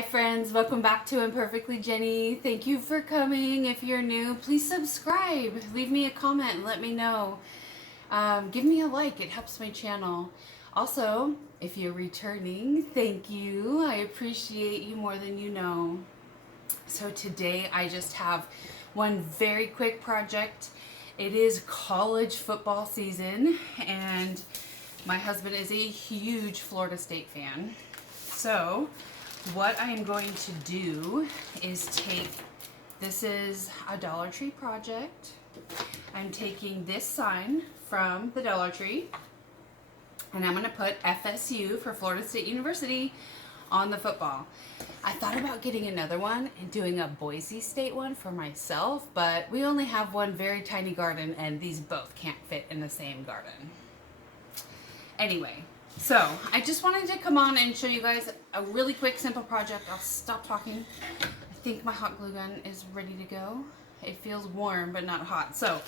Hi friends, welcome back to Imperfectly Jenny. Thank you for coming. If you're new, please subscribe. Leave me a comment and let me know. Give me a like, it helps my channel. Also, if you're returning, thank you. I appreciate you more than you know. So today I just have one very quick project. It is college football season and my husband is a huge Florida State fan. So what I am going to do is this is a Dollar Tree project. I'm taking this sign from the Dollar Tree and I'm going to put FSU for Florida State University on the football. I thought about getting another one and doing a Boise State one for myself, but we only have one very tiny garden and these both can't fit in the same garden. Anyway, so I just wanted to come on and show you guys a really quick, simple project. I'll stop talking. I think my hot glue gun is ready to go. It feels warm, but not hot. So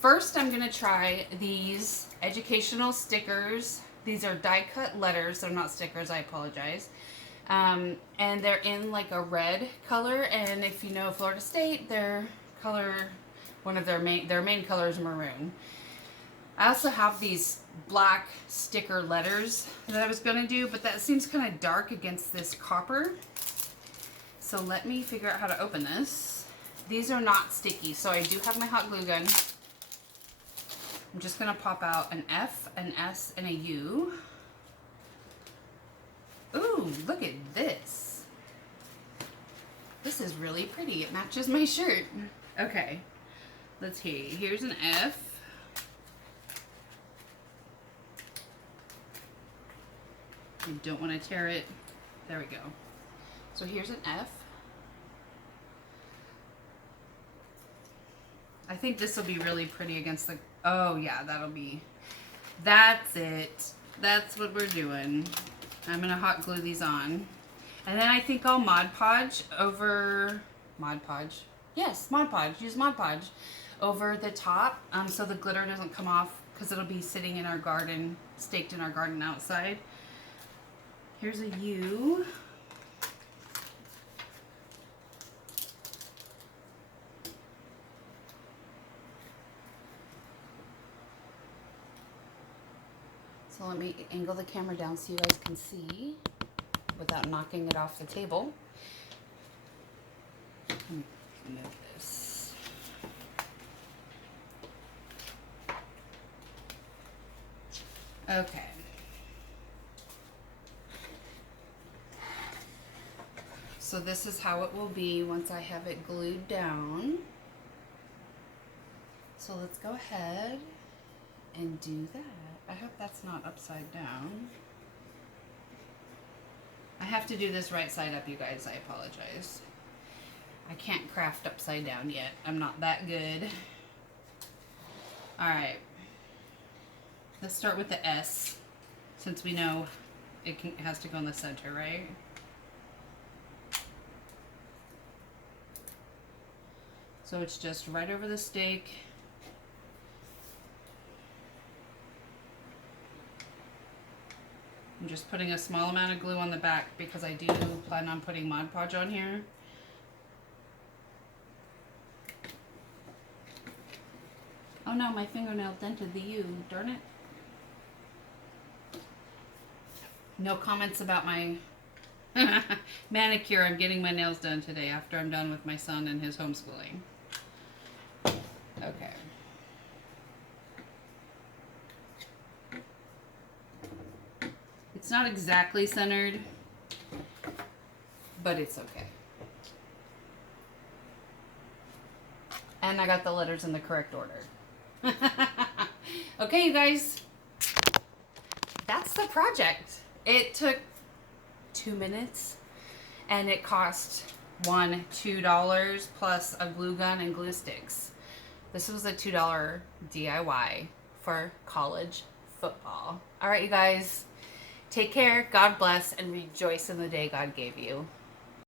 first I'm gonna try these educational stickers. These are die cut letters. They're not stickers, I apologize. And they're in like a red color. And if you know Florida State, their color, one of their main color is maroon. I also have these black sticker letters that I was going to do, but that seems kind of dark against this copper. So let me figure out how to open this. These are not sticky, so I do have my hot glue gun. I'm just going to pop out an F, an S, and a U. Ooh, look at this. This is really pretty. It matches my shirt. Okay, let's see. Here's an F. You don't want to tear it. There we go. So here's an F. I think this will be really pretty against the, oh yeah, that's it. That's what we're doing. I'm going to hot glue these on. And then I think I'll Mod Podge over, yes, Mod Podge, use Mod Podge over the top so the glitter doesn't come off because it'll be sitting in our garden, staked in our garden outside. Here's a U. So let me angle the camera down so you guys can see without knocking it off the table. Move this. Okay. So this is how it will be once I have it glued down. So let's go ahead and do that. I hope that's not upside down. I have to do this right side up, you guys. I apologize. I can't craft upside down yet. I'm not that good. All right. Let's start with the S, since we know it has to go in the center, right? So it's just right over the stake. I'm just putting a small amount of glue on the back because I do plan on putting Mod Podge on here. Oh no, my fingernail dented the U, darn it. No comments about my manicure. I'm getting my nails done today after I'm done with my son and his homeschooling. Okay. It's not exactly centered, but it's okay. And I got the letters in the correct order. Okay, you guys. That's the project. It took 2 minutes and it cost $2 plus a glue gun and glue sticks. This was a $2 DIY for college football. All right, you guys, take care, God bless, and rejoice in the day God gave you.